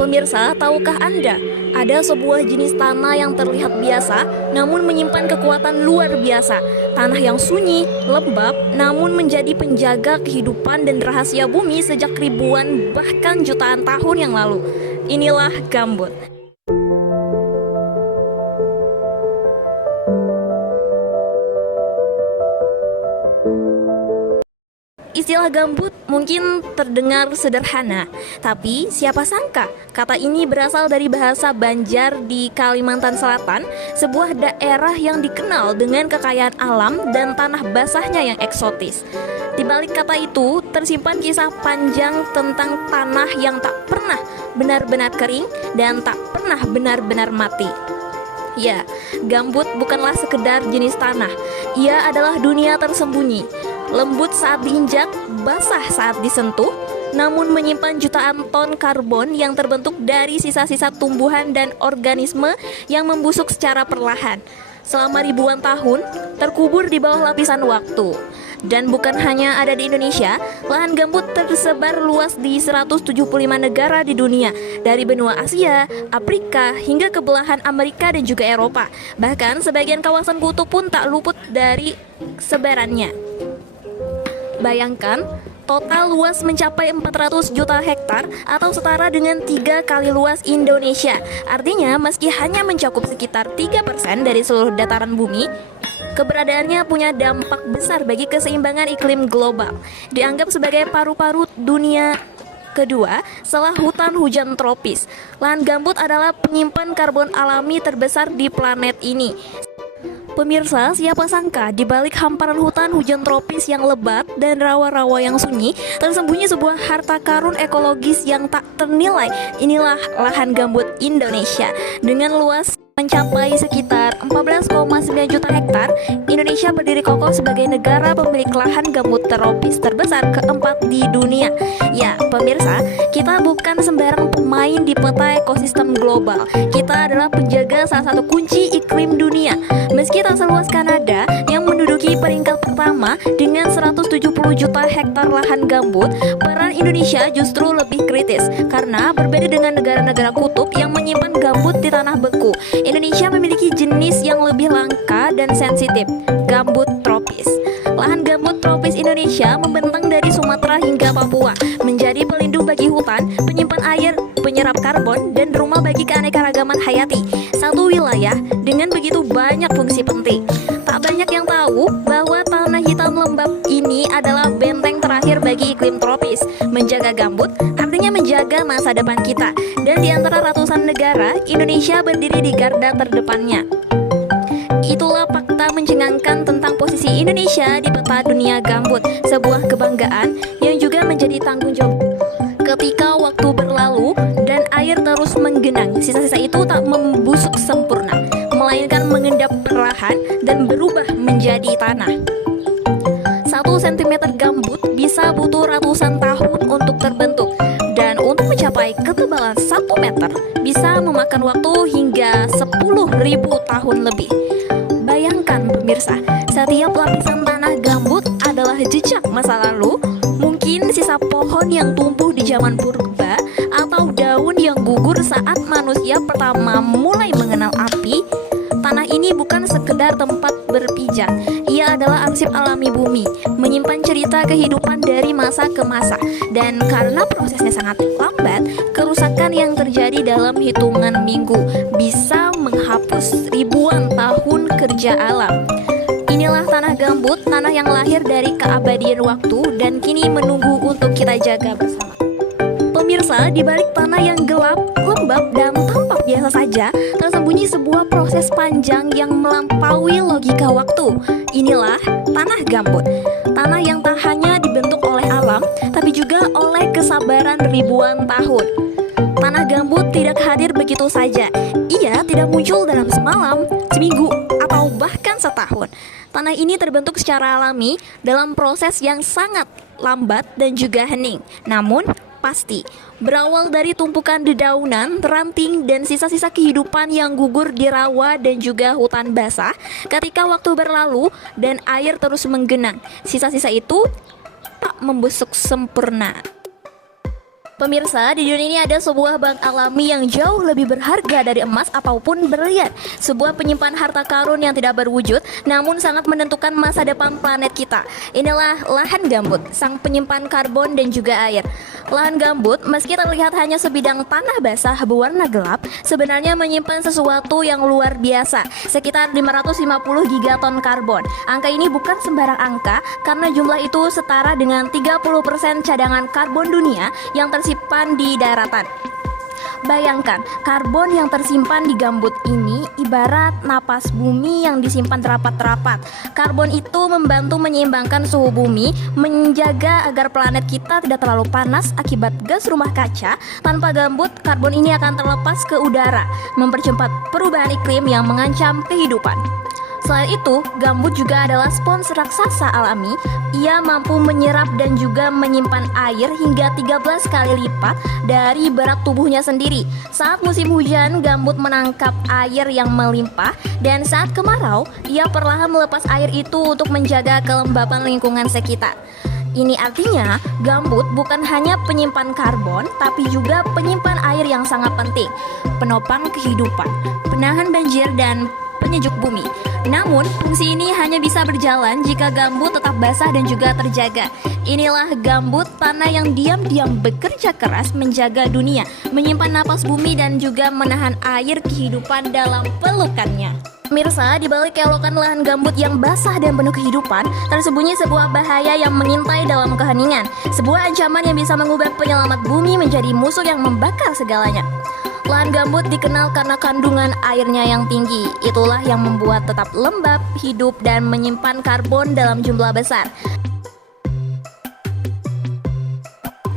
Pemirsa, tahukah Anda, ada sebuah jenis tanah yang terlihat biasa, namun menyimpan kekuatan luar biasa. Tanah yang sunyi, lembab, namun menjadi penjaga kehidupan dan rahasia bumi sejak ribuan bahkan jutaan tahun yang lalu. Inilah gambut. Istilah gambut mungkin terdengar sederhana, tapi siapa sangka kata ini berasal dari bahasa Banjar di Kalimantan Selatan, sebuah daerah yang dikenal dengan kekayaan alam dan tanah basahnya yang eksotis. Di balik kata itu tersimpan kisah panjang tentang tanah yang tak pernah benar-benar kering dan tak pernah benar-benar mati. Ya, gambut bukanlah sekedar jenis tanah, ia adalah dunia tersembunyi. Lembut saat diinjak, basah saat disentuh, namun menyimpan jutaan ton karbon yang terbentuk dari sisa-sisa tumbuhan dan organisme yang membusuk secara perlahan. Selama ribuan tahun, terkubur di bawah lapisan waktu. Dan bukan hanya ada di Indonesia, lahan gambut tersebar luas di 175 negara di dunia, dari benua Asia, Afrika, hingga ke belahan Amerika dan juga Eropa. Bahkan sebagian kawasan kutub pun tak luput dari sebarannya. Bayangkan, total luas mencapai 400 juta hektar atau setara dengan 3 kali luas Indonesia. Artinya, meski hanya mencakup sekitar 3% dari seluruh dataran bumi, keberadaannya punya dampak besar bagi keseimbangan iklim global. Dianggap sebagai paru-paru dunia kedua setelah hutan hujan tropis. Lahan gambut adalah penyimpan karbon alami terbesar di planet ini. Pemirsa, siapa sangka di balik hamparan hutan hujan tropis yang lebat dan rawa-rawa yang sunyi, tersembunyi sebuah harta karun ekologis yang tak ternilai. Inilah lahan gambut Indonesia. Dengan luas mencapai sekitar 14,9 juta hektar, Indonesia berdiri kokoh sebagai negara pemilik lahan gambut tropis terbesar keempat di dunia. Ya, pemirsa, kita bukan sembarang pemain di peta ekosistem global. Kita adalah penjaga salah satu kunci iklim dunia. Meski tak seluas Kanada yang menduduki peringkat pertama dengan 170 juta hektar lahan gambut, peran Indonesia justru lebih kritis karena berbeda dengan negara-negara kutub yang menyimpan gambut di tanah beku. Indonesia memiliki jenis yang lebih langka dan sensitif, gambut tropis. Lahan gambut tropis Indonesia membentang dari Sumatera hingga Papua, menjadi pelindung bagi hutan, penyimpan air, penyerap karbon, dan rumah bagi keanekaragaman hayati. Satu wilayah dengan begitu banyak fungsi penting. Tak banyak yang tahu bahwa tanah hitam lembab ini adalah benteng terakhir bagi iklim tropis. Menjaga gambut artinya menjaga masa depan kita. Dan di antara ratusan negara, Indonesia berdiri di garda terdepannya. Itulah fakta mencengangkan tentang posisi Indonesia di peta dunia gambut, sebuah kebanggaan yang juga menjadi tanggung jawab. Ketika waktu berlalu dan air terus menggenang, sisa-sisa itu tak membusuk sempurna, melainkan mengendap perlahan dan berubah menjadi tanah. 1 cm gambut bisa butuh ratusan tahun untuk terbentuk, dan untuk mencapai ketebalan 1 meter bisa memakan waktu hingga 10.000 tahun lebih. Bayangkan pemirsa, setiap lapisan tanah gambut adalah jejak masa lalu, mungkin sisa pohon yang tumbuh di zaman purba atau daun yang gugur saat manusia pertama mulai mengenal api. Tanah ini bukan sekedar tempat berpijak, ia adalah arsip alami bumi, menyimpan cerita kehidupan dari masa ke masa. Dan karena prosesnya sangat lambat, kerusakan yang terjadi dalam hitungan minggu bisa menghapus ribuan tahun kerja alam. Inilah tanah gambut, tanah yang lahir dari keabadian waktu dan kini menunggu untuk kita jaga bersama. Pemirsa, di balik tanah yang gelap, lembab, dan tampak biasa saja, tersembunyi sebuah proses panjang yang melampaui logika waktu. Inilah tanah gambut, tanah yang tak hanya dibentuk oleh alam, tapi juga oleh kesabaran ribuan tahun. Tanah gambut tidak hadir begitu saja. Ia tidak muncul dalam semalam, seminggu, atau bahkan setahun. Tanah ini terbentuk secara alami dalam proses yang sangat lambat dan juga hening. Namun, pasti berawal dari tumpukan dedaunan, ranting, dan sisa-sisa kehidupan yang gugur di rawa dan juga hutan basah. Ketika waktu berlalu dan air terus menggenang, sisa-sisa itu tak membusuk sempurna. Pemirsa, di dunia ini ada sebuah bank alami yang jauh lebih berharga dari emas ataupun berlian. Sebuah penyimpan harta karun yang tidak berwujud, namun sangat menentukan masa depan planet kita. Inilah lahan gambut, sang penyimpan karbon dan juga air. Lahan gambut, meski terlihat hanya sebidang tanah basah berwarna gelap, sebenarnya menyimpan sesuatu yang luar biasa, sekitar 550 gigaton karbon. Angka ini bukan sembarang angka, karena jumlah itu setara dengan 30% cadangan karbon dunia yang tersimpan di daratan. Bayangkan, karbon yang tersimpan di gambut ini ibarat napas bumi yang disimpan rapat-rapat. Karbon itu membantu menyeimbangkan suhu bumi, menjaga agar planet kita tidak terlalu panas akibat gas rumah kaca. Tanpa gambut, karbon ini akan terlepas ke udara, mempercepat perubahan iklim yang mengancam kehidupan. Selain itu, gambut juga adalah spons raksasa alami. Ia mampu menyerap dan juga menyimpan air hingga 13 kali lipat dari berat tubuhnya sendiri. Saat musim hujan, gambut menangkap air yang melimpah, dan saat kemarau, ia perlahan melepas air itu untuk menjaga kelembapan lingkungan sekitar. Ini artinya, gambut bukan hanya penyimpan karbon, tapi juga penyimpan air yang sangat penting, penopang kehidupan, penahan banjir, dan penyejuk bumi. Namun, fungsi ini hanya bisa berjalan jika gambut tetap basah dan juga terjaga. Inilah gambut, tanah yang diam-diam bekerja keras menjaga dunia, menyimpan napas bumi dan juga menahan air kehidupan dalam pelukannya. Mirsa, di balik keelokan lahan gambut yang basah dan penuh kehidupan, tersembunyi sebuah bahaya yang mengintai dalam keheningan. Sebuah ancaman yang bisa mengubah penyelamat bumi menjadi musuh yang membakar segalanya. Lahan gambut dikenal karena kandungan airnya yang tinggi. Itulah yang membuat tetap lembab, hidup, dan menyimpan karbon dalam jumlah besar.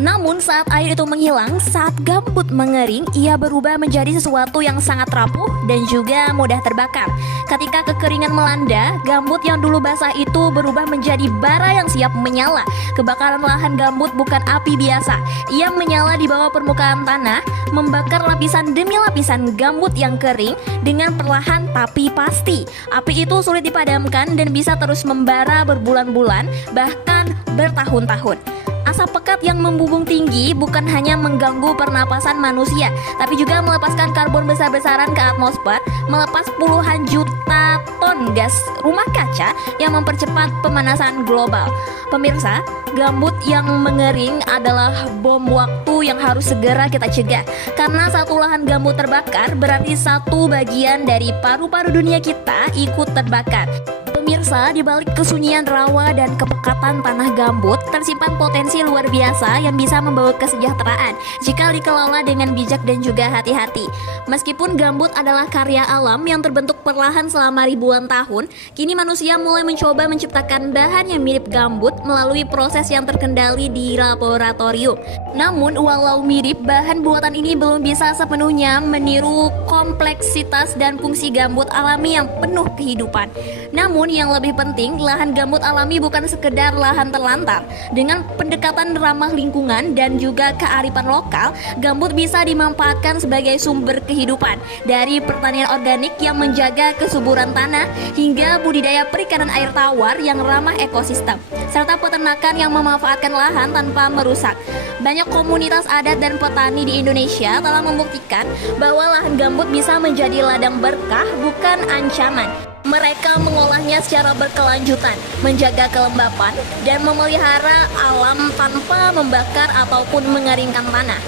Namun saat air itu menghilang, saat gambut mengering, ia berubah menjadi sesuatu yang sangat rapuh dan juga mudah terbakar. Ketika kekeringan melanda, gambut yang dulu basah itu berubah menjadi bara yang siap menyala. Kebakaran lahan gambut bukan api biasa. Ia menyala di bawah permukaan tanah, membakar lapisan demi lapisan gambut yang kering dengan perlahan tapi pasti. Api itu sulit dipadamkan dan bisa terus membara berbulan-bulan, bahkan bertahun-tahun. Asap pekat yang membumbung tinggi bukan hanya mengganggu pernapasan manusia, tapi juga melepaskan karbon besar-besaran ke atmosfer, melepas puluhan juta ton gas rumah kaca yang mempercepat pemanasan global. Pemirsa, gambut yang mengering adalah bom waktu yang harus segera kita cegah. Karena satu lahan gambut terbakar, berarti satu bagian dari paru-paru dunia kita ikut terbakar. Pemirsa, di balik kesunyian rawa dan kepekatan tanah gambut tersimpan potensi luar biasa yang bisa membawa kesejahteraan jika dikelola dengan bijak dan juga hati-hati. Meskipun gambut adalah karya alam yang terbentuk perlahan selama ribuan tahun, kini manusia mulai mencoba menciptakan bahan yang mirip gambut melalui proses yang terkendali di laboratorium. Namun, walau mirip, bahan buatan ini belum bisa sepenuhnya meniru kompleksitas dan fungsi gambut alami yang penuh kehidupan. Namun yang lebih penting, lahan gambut alami bukan sekedar lahan terlantar. Dengan pendekatan ramah lingkungan dan juga kearifan lokal, gambut bisa dimanfaatkan sebagai sumber kehidupan. Dari pertanian organik yang menjaga kesuburan tanah, hingga budidaya perikanan air tawar yang ramah ekosistem, serta peternakan yang memanfaatkan lahan tanpa merusak. Banyak komunitas adat dan petani di Indonesia telah membuktikan bahwa lahan gambut bisa menjadi ladang berkah, bukan ancaman. Mereka mengolahnya secara berkelanjutan, menjaga kelembapan, dan memelihara alam tanpa membakar ataupun mengeringkan tanah.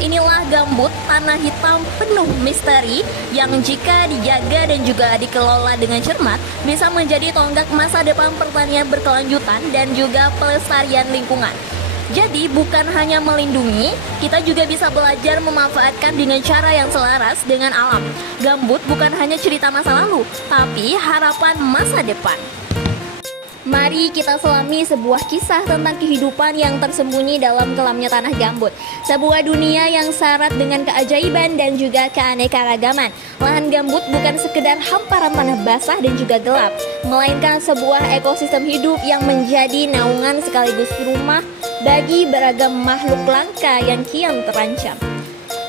Inilah gambut, tanah hitam penuh misteri yang jika dijaga dan juga dikelola dengan cermat bisa menjadi tonggak masa depan pertanian berkelanjutan dan juga pelestarian lingkungan. Jadi bukan hanya melindungi, kita juga bisa belajar memanfaatkan dengan cara yang selaras dengan alam. Gambut bukan hanya cerita masa lalu, tapi harapan masa depan. Mari kita selami sebuah kisah tentang kehidupan yang tersembunyi dalam kelamnya tanah gambut. Sebuah dunia yang syarat dengan keajaiban dan juga keanekaragaman. Lahan gambut bukan sekedar hamparan tanah basah dan juga gelap, melainkan sebuah ekosistem hidup yang menjadi naungan sekaligus rumah bagi beragam makhluk langka yang kian terancam.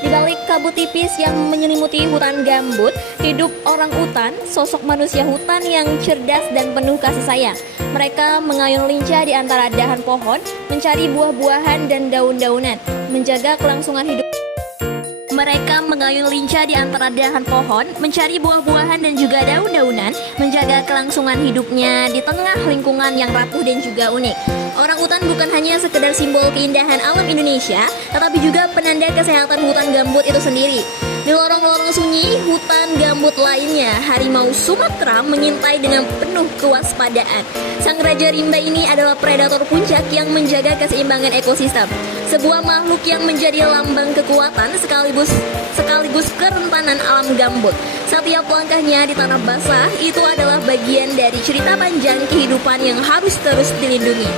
Di balik kabut tipis yang menyelimuti hutan gambut, Hidup orang utan, sosok manusia hutan yang cerdas dan penuh kasih sayang. Mereka mengayun lincah di antara dahan pohon, mencari buah-buahan dan daun-daunan, menjaga kelangsungan hidup. Mereka mengayun lincah di antara dahan pohon, mencari buah-buahan dan juga daun-daunan, menjaga kelangsungan hidupnya di tengah lingkungan yang rapuh dan juga unik. Orang utan bukan hanya sekedar simbol keindahan alam Indonesia, tetapi juga penanda kesehatan hutan gambut itu sendiri. Di lorong-lorong sunyi hutan gambut lainnya, harimau Sumatera mengintai dengan penuh kewaspadaan. Sang Raja Rimba ini adalah predator puncak yang menjaga keseimbangan ekosistem. Sebuah makhluk yang menjadi lambang kekuatan sekaligus kerentanan alam gambut. Setiap langkahnya di tanah basah itu adalah bagian dari cerita panjang kehidupan yang harus terus dilindungi.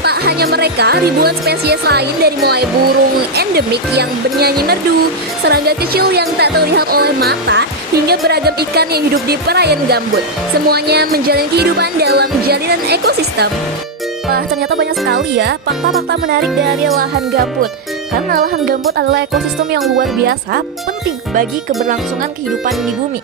Tak hanya mereka, ribuan spesies lain dari mulai burung endemik yang bernyanyi merdu, serangga kecil yang tak terlihat oleh mata, hingga beragam ikan yang hidup di perairan gambut. Semuanya menjalani kehidupan dalam jalinan ekosistem. Wah, ternyata banyak sekali ya fakta-fakta menarik dari lahan gambut. Karena lahan gambut adalah ekosistem yang luar biasa, penting bagi keberlangsungan kehidupan di bumi.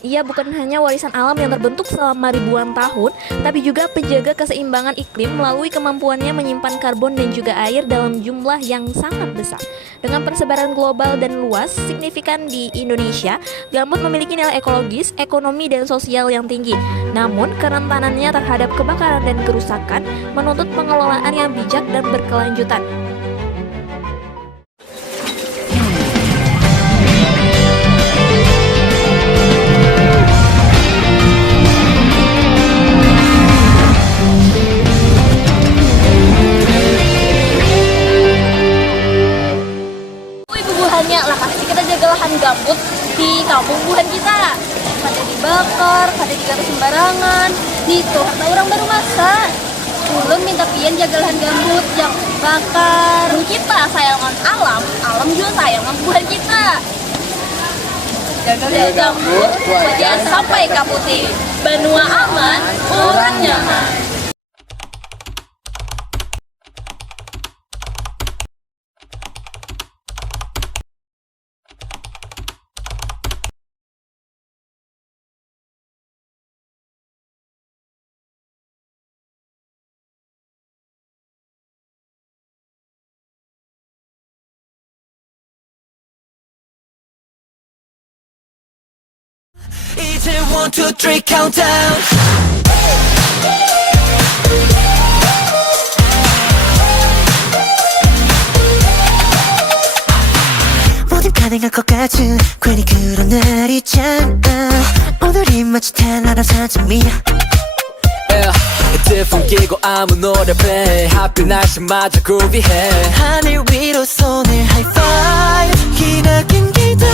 Ia bukan hanya warisan alam yang terbentuk selama ribuan tahun, tapi juga penjaga keseimbangan iklim melalui kemampuannya menyimpan karbon dan juga air dalam jumlah yang sangat besar. Dengan persebaran global dan luas signifikan di Indonesia, gambut memiliki nilai ekologis, ekonomi, dan sosial yang tinggi. Namun, kerentanannya terhadap kebakaran dan kerusakan menuntut pengelolaan yang bijak dan berkelanjutan. Lah pasti kita jaga lahan gambut di kampung bulan kita. Kada dibakar, kada digaruk sembarangan. Nih tuh, kata orang baru masak. Ulun minta pian jaga lahan gambut, yang bakar. Kita sayangan alam, alam juga sayangan bulan kita. Jaga gambut, wajah sampai kaputi. Benua aman, orang nyaman. 이제 1, 2, 3 countdown. 뭐든 가능할 것 같은 괜히 그런 날 있잖아. 오늘이 마치 달나라 산점이야. 헤드폰 끼고 아무 노래 play 하필 날씨마저 groovy 해 하늘 위로 손을 high five 기나긴 기다